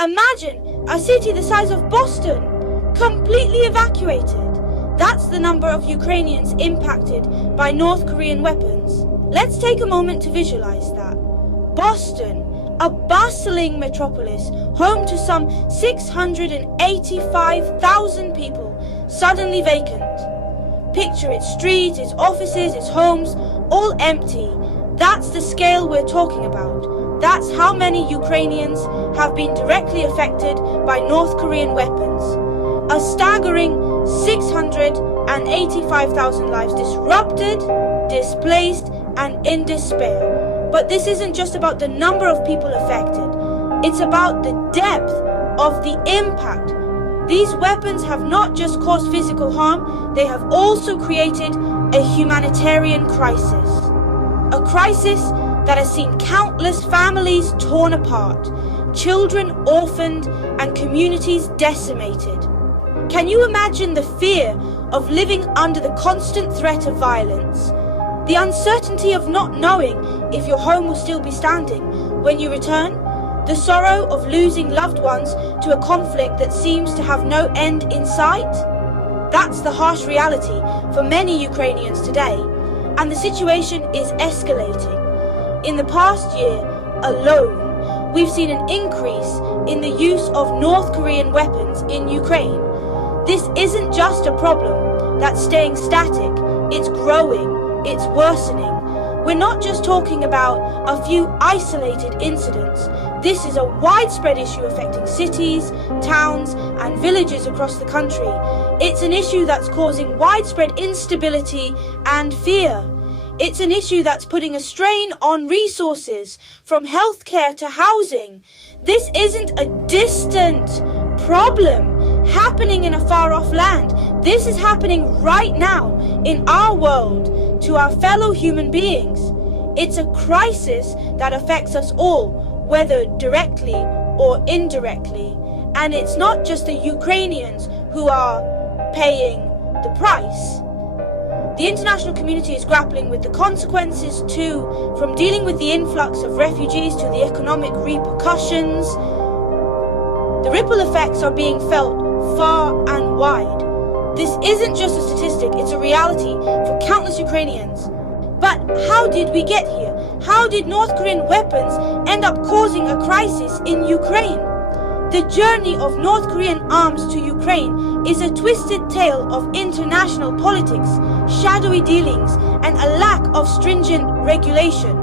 Imagine a city the size of Boston, completely evacuated. That's the number of Ukrainians impacted by North Korean weapons. Let's take a moment to visualize that. Boston, a bustling metropolis, home to some 685,000 people, suddenly vacant. Picture its streets, its offices, its homes, all empty. That's the scale we're talking about. That's how many Ukrainians have been directly affected by North Korean weapons. A staggering 685,000 lives disrupted, displaced, and in despair. But this isn't just about the number of people affected. It's about the depth of the impact. These weapons have not just caused physical harm, they have also created a humanitarian crisis. A crisis that has seen countless families torn apart, children orphaned, and communities decimated. Can you imagine the fear of living under the constant threat of violence? The uncertainty of not knowing if your home will still be standing when you return? The sorrow of losing loved ones to a conflict that seems to have no end in sight? That's the harsh reality for many Ukrainians today, and the situation is escalating. In the past year alone, we've seen an increase in the use of North Korean weapons in Ukraine. This isn't just a problem that's staying static, it's growing, it's worsening. We're not just talking about a few isolated incidents. This is a widespread issue affecting cities, towns, and villages across the country. It's an issue that's causing widespread instability and fear. It's an issue that's putting a strain on resources, from healthcare to housing. This isn't a distant problem happening in a far-off land. This is happening right now in our world to our fellow human beings. It's a crisis that affects us all, whether directly or indirectly. And it's not just the Ukrainians who are paying the price. The international community is grappling with the consequences too, from dealing with the influx of refugees to the economic repercussions. The ripple effects are being felt far and wide. This isn't just a statistic, it's a reality for countless Ukrainians. But how did we get here? How did North Korean weapons end up causing a crisis in Ukraine? The journey of North Korean arms to Ukraine is a twisted tale of international politics, shadowy dealings, and a lack of stringent regulation.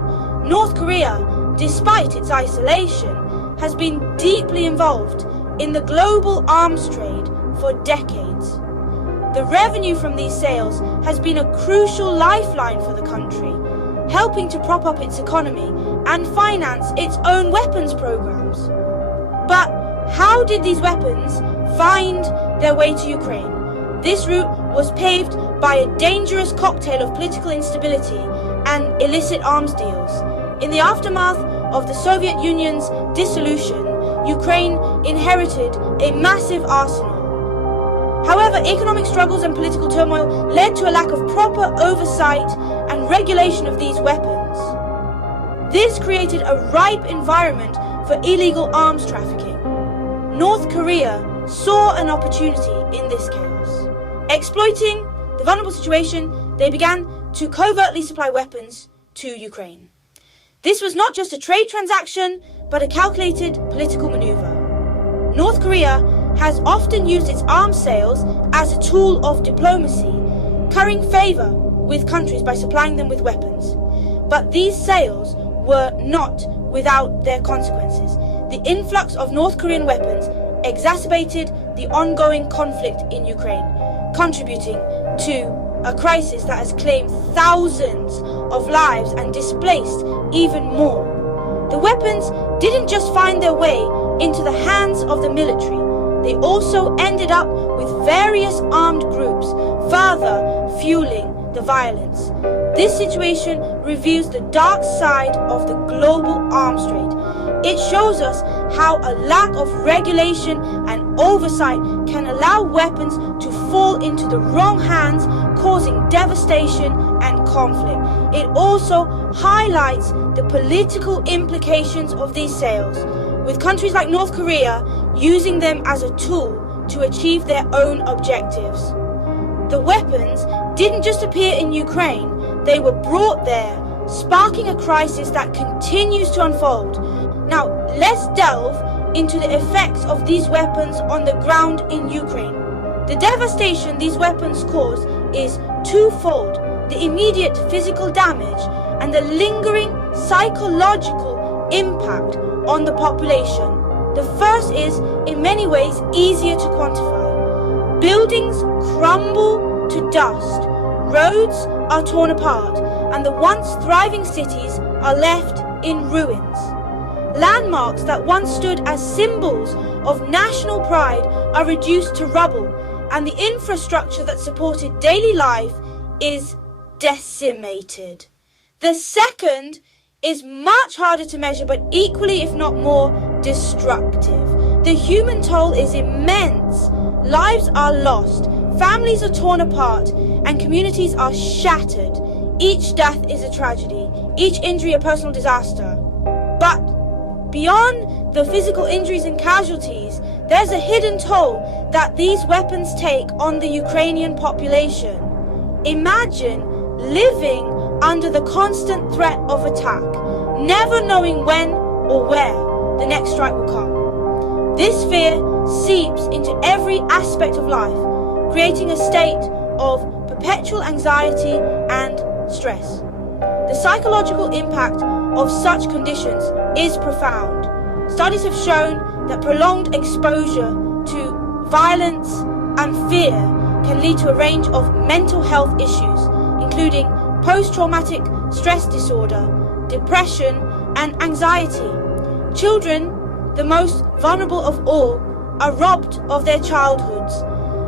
North Korea, despite its isolation, has been deeply involved in the global arms trade for decades. The revenue from these sales has been a crucial lifeline for the country, helping to prop up its economy and finance its own weapons programs. But how did these weapons find their way to Ukraine? This route was paved by a dangerous cocktail of political instability and illicit arms deals. In the aftermath of the Soviet Union's dissolution, Ukraine inherited a massive arsenal. However, economic struggles and political turmoil led to a lack of proper oversight and regulation of these weapons. This created a ripe environment for illegal arms trafficking. North Korea saw an opportunity in this chaos. Exploiting the vulnerable situation, they began to covertly supply weapons to Ukraine. This was not just a trade transaction, but a calculated political maneuver. North Korea has often used its arms sales as a tool of diplomacy, currying favor with countries by supplying them with weapons. But these sales were not without their consequences. The influx of North Korean weapons exacerbated the ongoing conflict in Ukraine, contributing to a crisis that has claimed thousands of lives and displaced even more. The weapons didn't just find their way into the hands of the military, they also ended up with various armed groups, further fueling the violence. This situation reveals the dark side of the global arms trade. It shows us how a lack of regulation and oversight can allow weapons to fall into the wrong hands, causing devastation and conflict. It also highlights the political implications of these sales. with countries like North Korea using them as a tool to achieve their own objectives. The weapons didn't just appear in Ukraine, they were brought there, sparking a crisis that continues to unfold. Now, let's delve into the effects of these weapons on the ground in Ukraine. The devastation these weapons cause is twofold: the immediate physical damage and the lingering psychological impact on the population. The first is, in many ways, easier to quantify. Buildings crumble to dust, roads are torn apart, and the once thriving cities are left in ruins. Landmarks that once stood as symbols of national pride are reduced to rubble, and the infrastructure that supported daily life is decimated. The second is much harder to measure, but equally, if not more, destructive. The human toll is immense. Lives are lost, families are torn apart, and communities are shattered. Each death is a tragedy, each injury a personal disaster. But beyond the physical injuries and casualties, there's a hidden toll that these weapons take on the Ukrainian population. Imagine living under the constant threat of attack, never knowing when or where the next strike will come. This fear seeps into every aspect of life, creating a state of perpetual anxiety and stress. The psychological impact of such conditions is profound. Studies have shown that prolonged exposure to violence and fear can lead to a range of mental health issues, including post-traumatic stress disorder, depression, and anxiety. Children, the most vulnerable of all, are robbed of their childhoods.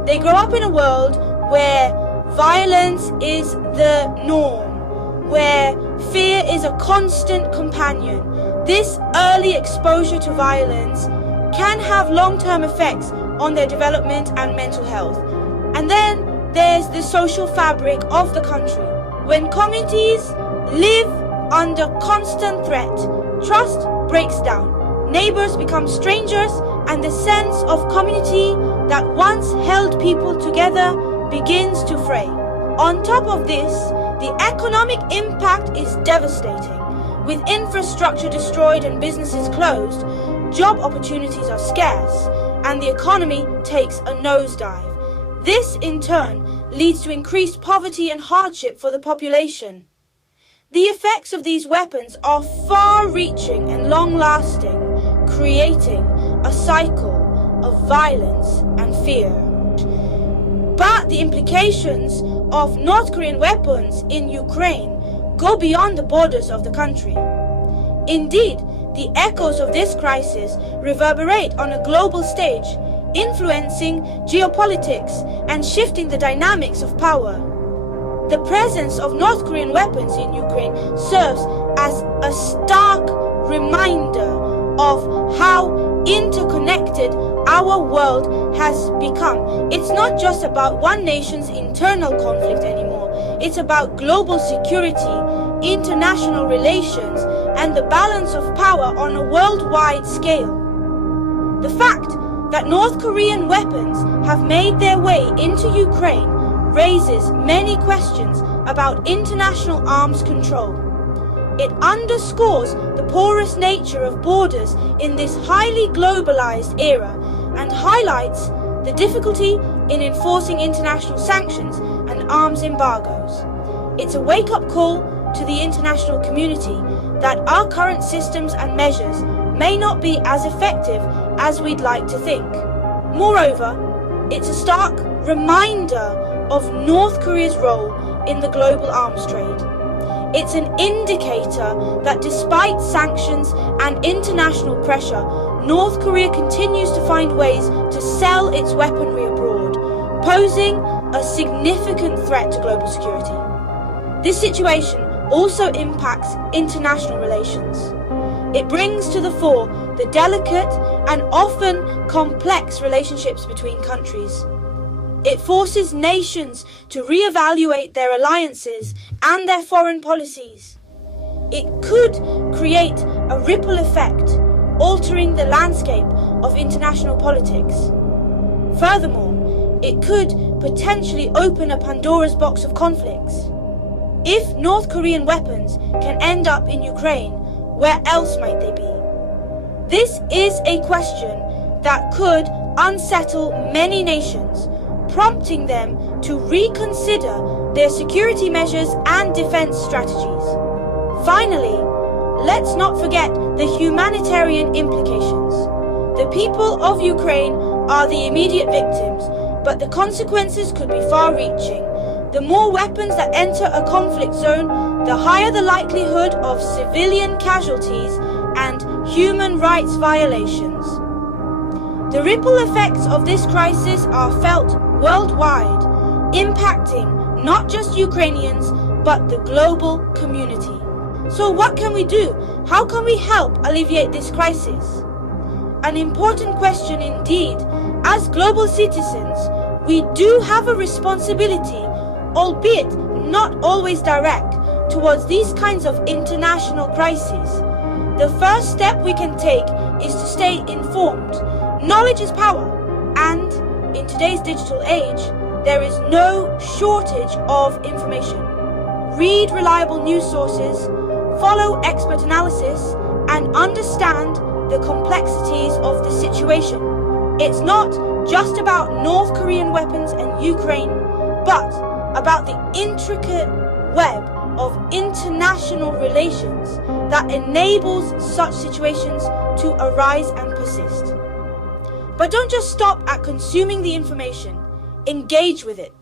They grow up in a world where violence is the norm, where fear is a constant companion. This early exposure to violence can have long-term effects on their development and mental health. And then there's the social fabric of the country. When communities live under constant threat, trust breaks down, neighbors become strangers, and the sense of community that once held people together begins to fray. On top of this, the economic impact is devastating. With infrastructure destroyed and businesses closed, job opportunities are scarce, and the economy takes a nosedive. This, in turn, leads to increased poverty and hardship for the population. The effects of these weapons are far-reaching and long-lasting, creating a cycle of violence and fear. But the implications of North Korean weapons in Ukraine go beyond the borders of the country. Indeed, the echoes of this crisis reverberate on a global stage, influencing geopolitics and shifting the dynamics of power. The presence of North Korean weapons in Ukraine serves as a stark reminder of how interconnected our world has become. It's not just about one nation's internal conflict anymore. It's about global security, international relations, and the balance of power on a worldwide scale. The fact that North Korean weapons have made their way into Ukraine raises many questions about international arms control. It underscores the porous nature of borders in this highly globalized era and highlights the difficulty in enforcing international sanctions and arms embargoes. It's a wake-up call to the international community that our current systems and measures may not be as effective as we'd like to think. Moreover, it's a stark reminder of North Korea's role in the global arms trade. It's an indicator that despite sanctions and international pressure, North Korea continues to find ways to sell its weaponry abroad, posing a significant threat to global security. This situation also impacts international relations. It brings to the fore the delicate and often complex relationships between countries. It forces nations to reevaluate their alliances and their foreign policies. It could create a ripple effect, altering the landscape of international politics. Furthermore, it could potentially open a Pandora's box of conflicts. If North Korean weapons can end up in Ukraine, where else might they be? This is a question that could unsettle many nations, prompting them to reconsider their security measures and defense strategies. Finally, let's not forget the humanitarian implications. The people of Ukraine are the immediate victims, but the consequences could be far-reaching. The more weapons that enter a conflict zone, the higher the likelihood of civilian casualties and human rights violations. The ripple effects of this crisis are felt worldwide, impacting not just Ukrainians, but the global community. So what can we do? How can we help alleviate this crisis? An important question indeed. As global citizens, we do have a responsibility, albeit not always direct, towards these kinds of international crises. The first step we can take is to stay informed. Knowledge is power, and in today's digital age, there is no shortage of information. Read reliable news sources, follow expert analysis, and understand the complexities of the situation. It's not just about North Korean weapons and Ukraine, but about the intricate web of international relations that enables such situations to arise and persist. But don't just stop at consuming the information. Engage with it.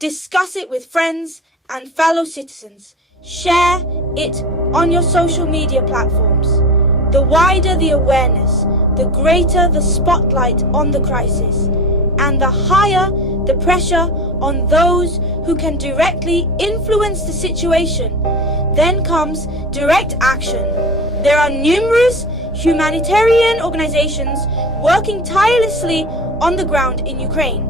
Discuss it with friends and fellow citizens. Share it on your social media platforms. The wider the awareness, the greater the spotlight on the crisis, and the higher the pressure on those who can directly influence the situation. Then comes direct action. There are numerous humanitarian organizations working tirelessly on the ground in Ukraine.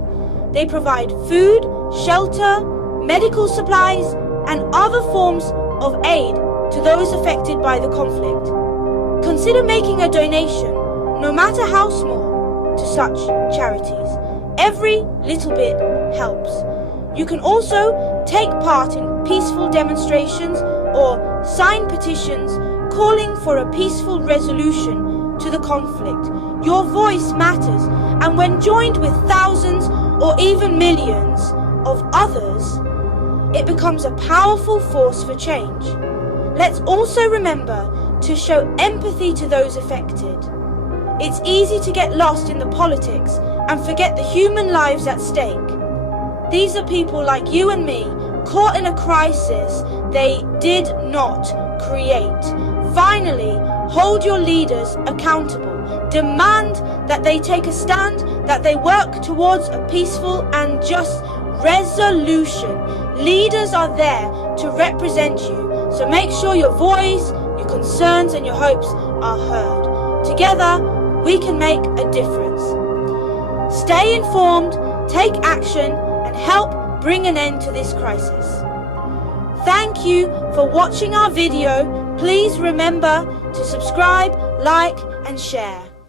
They provide food, shelter, medical supplies, and other forms of aid to those affected by the conflict. Consider making a donation, no matter how small, to such charities. Every little bit helps. You can also take part in peaceful demonstrations or sign petitions calling for a peaceful resolution to the conflict. Your voice matters, and when joined with thousands or even millions of others, it becomes a powerful force for change. Let's also remember to show empathy to those affected. It's easy to get lost in the politics and forget the human lives at stake. These are people like you and me, caught in a crisis they did not create. Finally, hold your leaders accountable. Demand that they take a stand, that they work towards a peaceful and just resolution. Leaders are there to represent you, so make sure your voice, your concerns, and your hopes are heard. Together, we can make a difference. Stay informed, take action, and help bring an end to this crisis. Thank you for watching our video. Please remember to subscribe, like, and share.